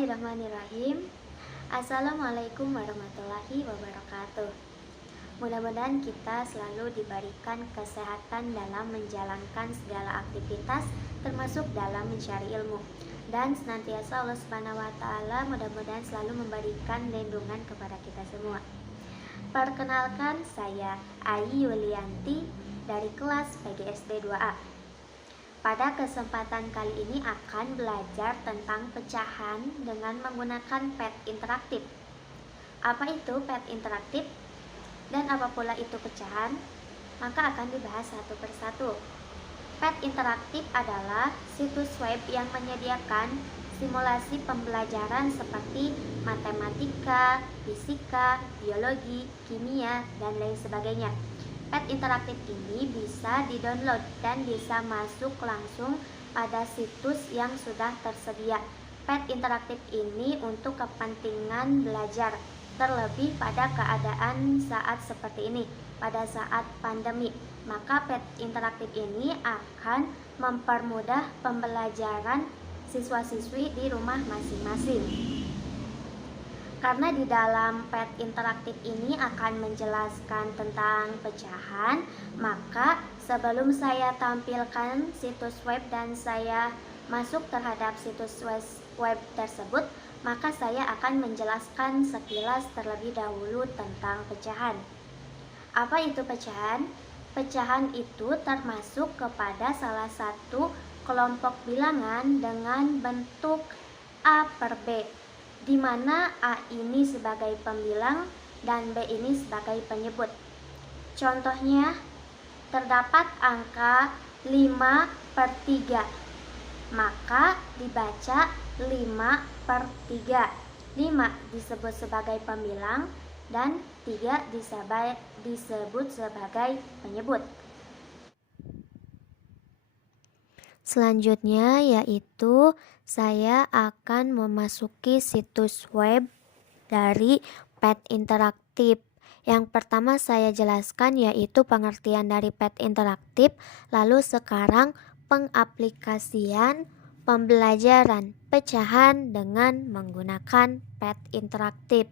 Bismillahirrahmanirrahim. Assalamualaikum warahmatullahi wabarakatuh. Mudah-mudahan kita selalu diberikan kesehatan dalam menjalankan segala aktivitas, termasuk dalam mencari ilmu. Dan senantiasa Allah Subhanahu wa Ta'ala mudah-mudahan selalu memberikan lindungan kepada kita semua. Perkenalkan, saya Ayi Yulianti dari kelas PGSD 2A. Pada kesempatan kali ini akan belajar tentang pecahan dengan menggunakan pet interaktif. Apa itu pet interaktif dan apa pula itu pecahan? Maka akan dibahas satu persatu. Pet interaktif adalah situs web yang menyediakan simulasi pembelajaran seperti matematika, fisika, biologi, kimia, dan lain sebagainya. Pet interaktif ini bisa di-download dan bisa masuk langsung pada situs yang sudah tersedia. Pet interaktif ini untuk kepentingan belajar, terlebih pada keadaan saat seperti ini, pada saat pandemi. Maka pet interaktif ini akan mempermudah pembelajaran siswa-siswi di rumah masing-masing. Karena di dalam pet interaktif ini akan menjelaskan tentang pecahan, maka sebelum saya tampilkan situs web dan saya masuk terhadap situs web tersebut, maka saya akan menjelaskan sekilas terlebih dahulu tentang pecahan. Apa itu pecahan? Pecahan itu termasuk kepada salah satu kelompok bilangan dengan bentuk A per B, di mana A ini sebagai pembilang dan B ini sebagai penyebut. Contohnya, terdapat angka 5/3, maka dibaca 5/3. 5 disebut sebagai pembilang dan 3 disebut sebagai penyebut. Selanjutnya yaitu saya akan memasuki situs web dari pet interaktif. Yang pertama saya jelaskan yaitu pengertian dari pet interaktif, lalu sekarang pengaplikasian pembelajaran pecahan dengan menggunakan pet interaktif.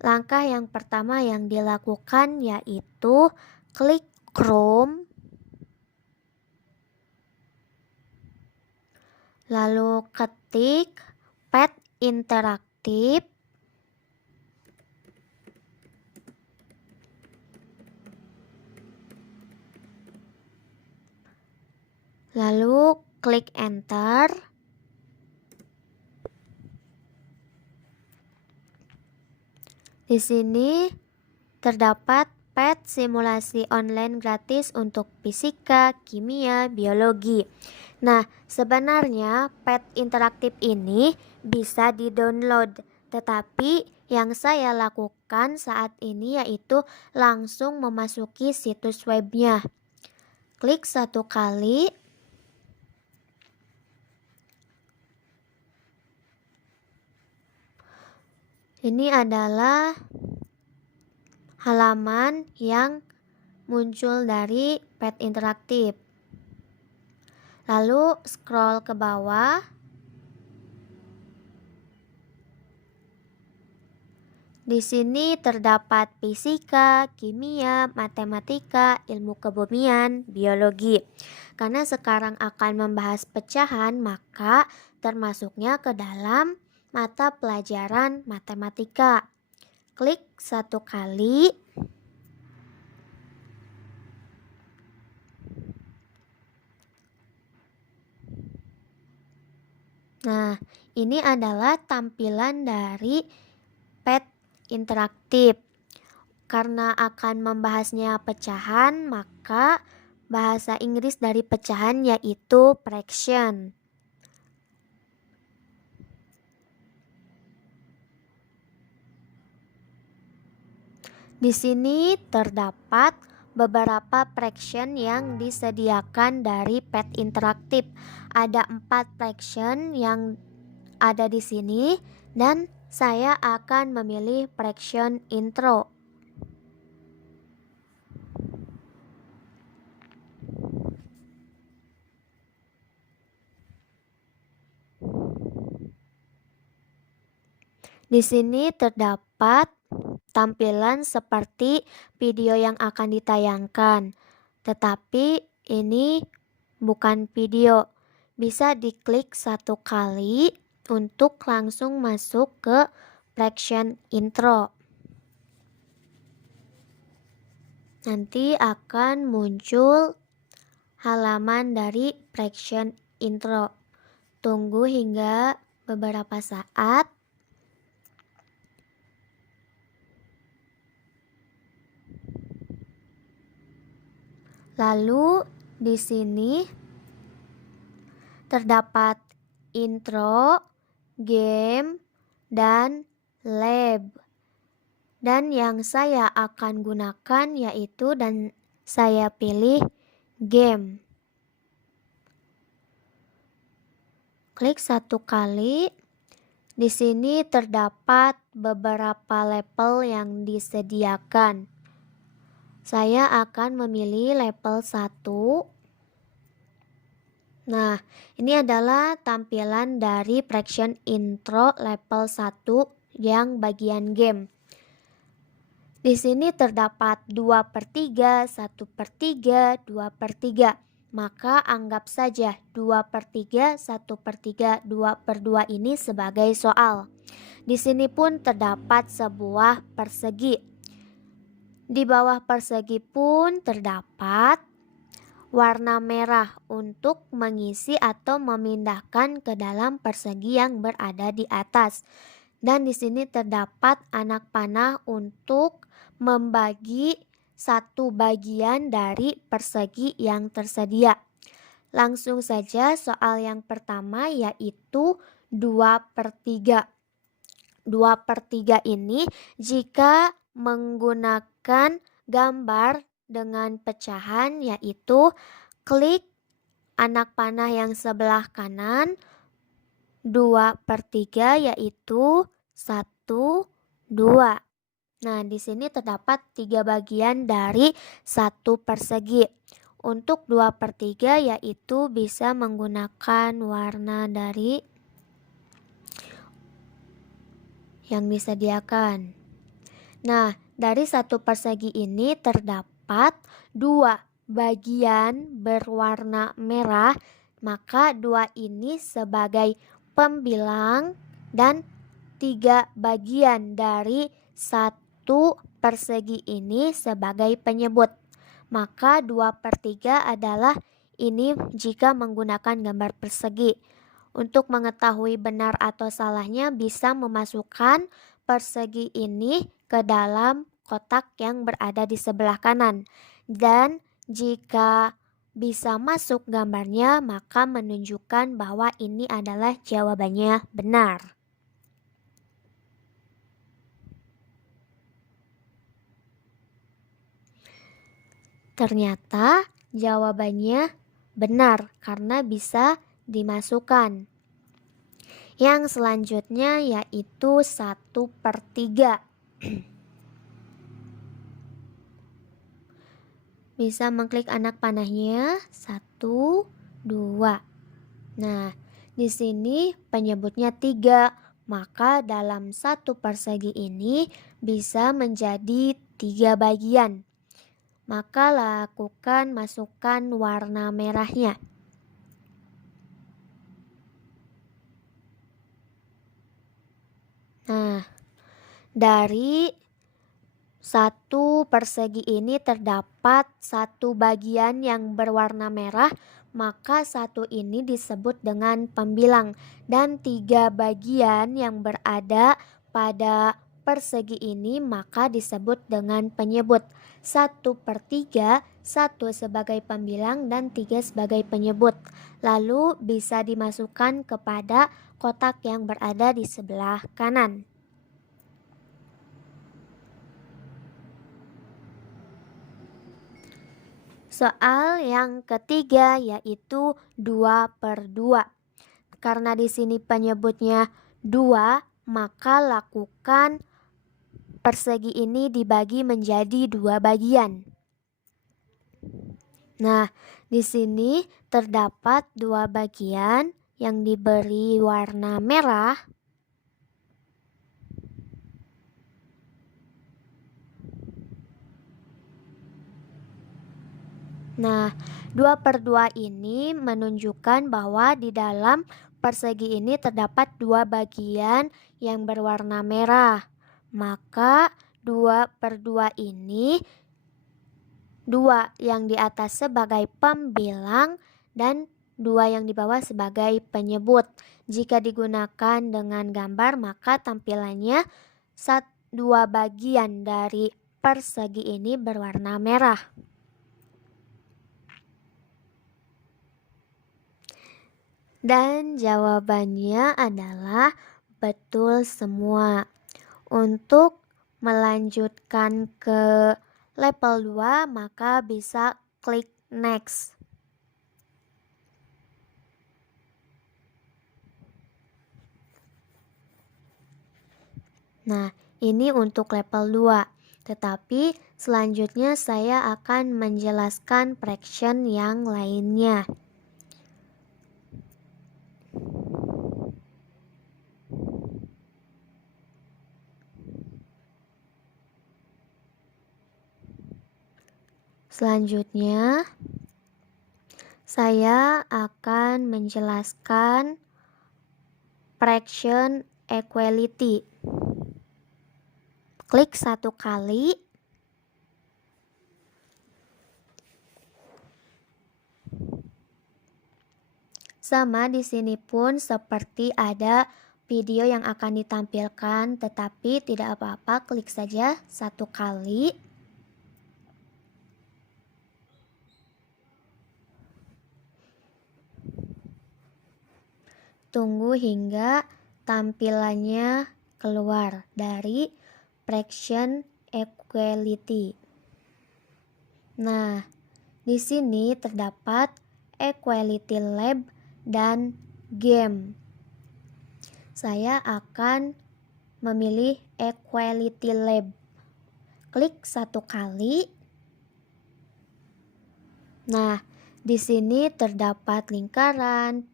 Langkah yang pertama yang dilakukan yaitu klik Chrome, lalu ketik pet interaktif, lalu klik enter. Di sini terdapat pet simulasi online gratis untuk fisika, kimia, biologi. Nah, sebenarnya pet interaktif ini bisa di-download, tetapi yang saya lakukan saat ini yaitu langsung memasuki situs webnya. Klik satu kali. Ini adalah halaman yang muncul dari pet interaktif. Lalu scroll ke bawah. Di sini terdapat fisika, kimia, matematika, ilmu kebumian, biologi. Karena sekarang akan membahas pecahan, maka termasuknya ke dalam mata pelajaran matematika. Klik satu kali. Nah, ini adalah tampilan dari pet interaktif. Karena akan membahasnya pecahan, maka bahasa Inggris dari pecahan yaitu fraction. Di sini terdapat beberapa fraction yang disediakan dari pet interaktif. Ada 4 fraction yang ada di sini dan saya akan memilih fraction intro. Di sini terdapat tampilan seperti video yang akan ditayangkan, tetapi ini bukan video. Bisa diklik satu kali untuk langsung masuk ke fraction intro. Nanti akan muncul halaman dari fraction intro. Tunggu hingga beberapa saat. Lalu di sini terdapat intro, game, dan lab. Dan yang saya akan gunakan yaitu saya pilih game. Klik satu kali. Di sini terdapat beberapa level yang disediakan. Saya akan memilih level 1. Nah, ini adalah tampilan dari fraction intro level 1 yang bagian game. Di sini terdapat 2/3, 1/3, 2/3. Maka anggap saja 2/3, 1/3, 2/2 ini sebagai soal. Di sini pun terdapat sebuah persegi. Di bawah persegi pun terdapat warna merah untuk mengisi atau memindahkan ke dalam persegi yang berada di atas. Dan di sini terdapat anak panah untuk membagi satu bagian dari persegi yang tersedia. Langsung saja soal yang pertama yaitu 2/3. 2/3 ini jika menggunakan gambar dengan pecahan yaitu klik anak panah yang sebelah kanan 2/3 yaitu 1, 2. Nah, di sini terdapat 3 bagian dari satu persegi. Untuk 2/3 yaitu bisa menggunakan warna dari yang disediakan. Nah, dari satu persegi ini terdapat 2 bagian berwarna merah, maka 2 ini sebagai pembilang dan 3 bagian dari satu persegi ini sebagai penyebut. Maka 2/3 adalah ini jika menggunakan gambar persegi. Untuk mengetahui benar atau salahnya bisa memasukkan persegi ini ke dalam kotak yang berada di sebelah kanan. Dan jika bisa masuk gambarnya maka menunjukkan bahwa ini adalah jawabannya benar. Ternyata jawabannya benar karena bisa dimasukkan. Yang selanjutnya yaitu 1/3. Bisa mengklik anak panahnya 1, 2. Nah, di sini penyebutnya 3, maka dalam satu persegi ini bisa menjadi 3 bagian. Maka lakukan masukkan warna merahnya. Nah, dari satu persegi ini terdapat satu bagian yang berwarna merah, maka satu ini disebut dengan pembilang. Dan 3 bagian yang berada pada persegi ini maka disebut dengan penyebut. 1/3, 1 sebagai pembilang dan 3 sebagai penyebut. Lalu bisa dimasukkan kepada kotak yang berada di sebelah kanan. Soal yang ketiga yaitu 2/2. Karena di sini penyebutnya 2, maka lakukan persegi ini dibagi menjadi 2 bagian. Nah, di sini terdapat 2 bagian yang diberi warna merah. Nah, 2/2 ini menunjukkan bahwa di dalam persegi ini terdapat 2 bagian yang berwarna merah. Maka 2/2 ini 2 yang di atas sebagai pembilang dan 2 yang di bawah sebagai penyebut. Jika digunakan dengan gambar maka tampilannya 2 bagian dari persegi ini berwarna merah. Dan jawabannya adalah betul semua. Untuk melanjutkan ke level 2 maka bisa klik next. Nah, ini untuk level 2. Tetapi selanjutnya saya akan menjelaskan fraction yang lainnya. Selanjutnya, saya akan menjelaskan fraction equality. Klik 1 kali. Sama di sini pun seperti ada video yang akan ditampilkan, tetapi tidak apa-apa, klik saja 1 kali. Tunggu hingga tampilannya keluar dari fraction equality. Nah, di sini terdapat equality lab dan game. Saya akan memilih equality lab. Klik 1 kali. Nah, di sini terdapat lingkaran,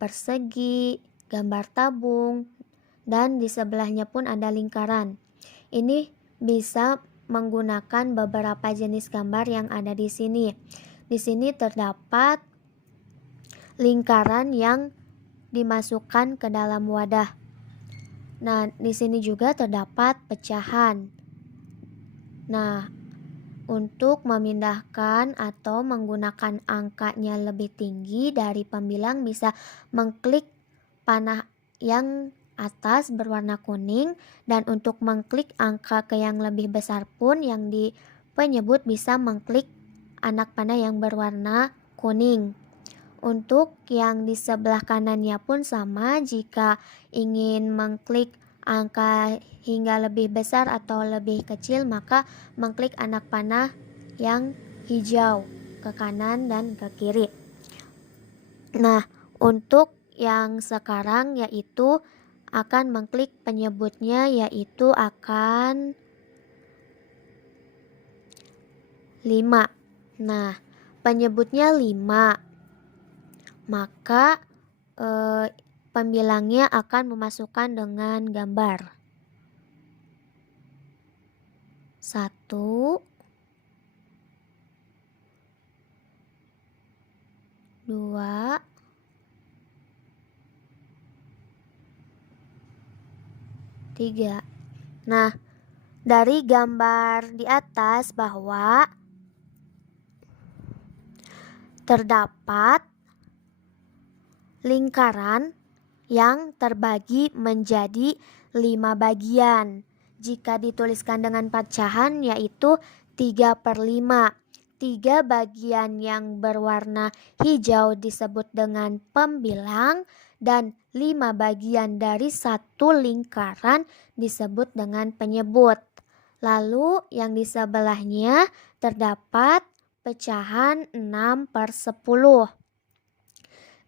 persegi, gambar tabung, dan di sebelahnya pun ada lingkaran. Ini bisa menggunakan beberapa jenis gambar yang ada di sini. Di sini terdapat lingkaran yang dimasukkan ke dalam wadah. Nah, di sini juga terdapat pecahan. Nah, untuk memindahkan atau menggunakan angkanya lebih tinggi dari pembilang bisa mengklik panah yang atas berwarna kuning, dan untuk mengklik angka ke yang lebih besar pun yang di penyebut bisa mengklik anak panah yang berwarna kuning. Untuk yang di sebelah kanannya pun sama, jika ingin mengklik angka hingga lebih besar atau lebih kecil maka mengklik anak panah yang hijau ke kanan dan ke kiri. Nah, untuk yang sekarang yaitu akan mengklik penyebutnya, yaitu akan 5. Nah, penyebutnya 5. Maka pembilangnya akan memasukkan dengan gambar 1, 2, 3. Nah, dari gambar di atas bahwa terdapat lingkaran yang terbagi menjadi 5 bagian. Jika dituliskan dengan pecahan yaitu 3/5. 3 bagian yang berwarna hijau disebut dengan pembilang dan 5 bagian dari satu lingkaran disebut dengan penyebut. Lalu yang di sebelahnya terdapat pecahan 6/10.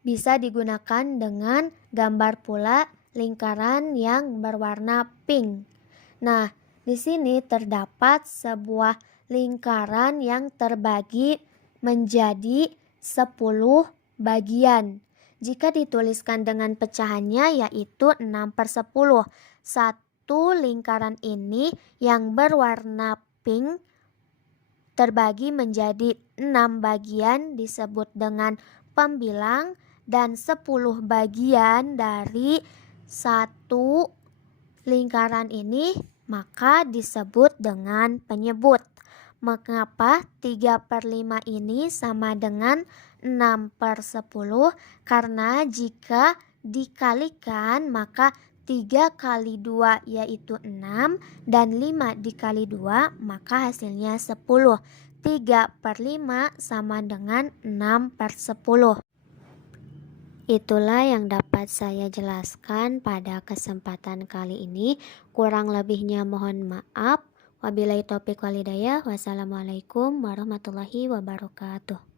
Bisa digunakan dengan gambar pula lingkaran yang berwarna pink. Nah, di sini terdapat sebuah lingkaran yang terbagi menjadi 10 bagian. Jika dituliskan dengan pecahannya yaitu 6/10. Satu lingkaran ini yang berwarna pink terbagi menjadi 6 bagian disebut dengan pembilang, dan 10 bagian dari satu lingkaran ini maka disebut dengan penyebut. Mengapa 3/5 ini sama dengan 6/10? Karena jika dikalikan maka 3 kali 2 yaitu 6 dan 5 dikali 2 maka hasilnya 10. 3/5 sama dengan 6/10. Itulah yang dapat saya jelaskan pada kesempatan kali ini. Kurang lebihnya mohon maaf. Wabillahi taufiq walhidayah. Wassalamualaikum warahmatullahi wabarakatuh.